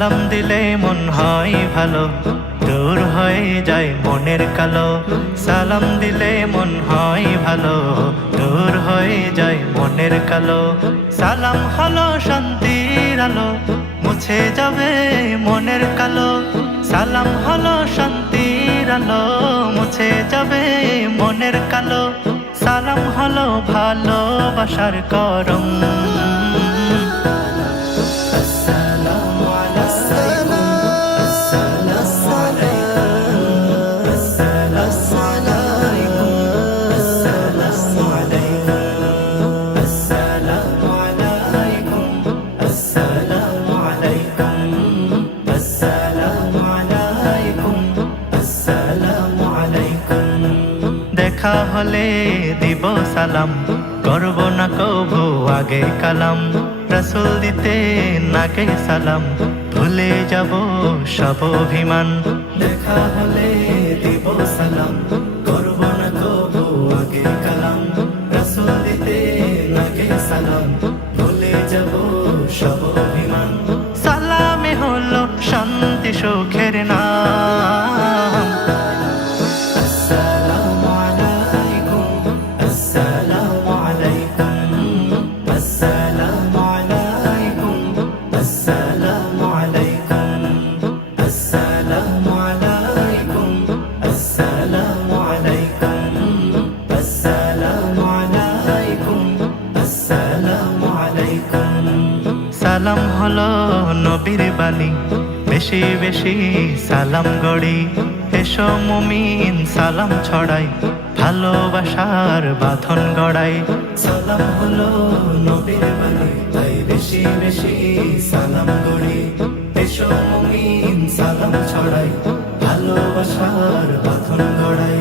সালাম দিলে মন হয় ভালো, দূর হয়ে যায় মনের কালো। সালাম দিলে মন হয় ভালো, দূর হয়ে যায় মনের কালো। সালাম হলো শান্তির আলো, মুছে যাবে মনের কালো। সালাম হলো শান্তির আলো, মুছে যাবে মনের কালো। সালাম হলো ভালোবাসার করম। দেখা হলে দিব সালাম, করব না কভু আগে কালাম। রাসূল দিতে নাগে সালাম, ভুলে যাব সব অভিমান। দেখা হলে দিব সালাম, করব না কভু আগে কালাম। রাসূল দিতে নাগে সালাম, ভুলে যাব সব অভিমান। সালামে হলো শান্তি সুখের নাম। সালাম হলো নবীর বাণী, বেশি বেশি সালাম গড়ি। এসো মুমিন সালাম ছড়াই, ভালোবাসার বাঁধন গড়াই। সালাম হলো নবীর বাণী, তাই বেশি বেশি সালাম গড়ি। এসো মুমিন সালাম ছড়াই, ভালোবাসার বাঁধন গড়াই।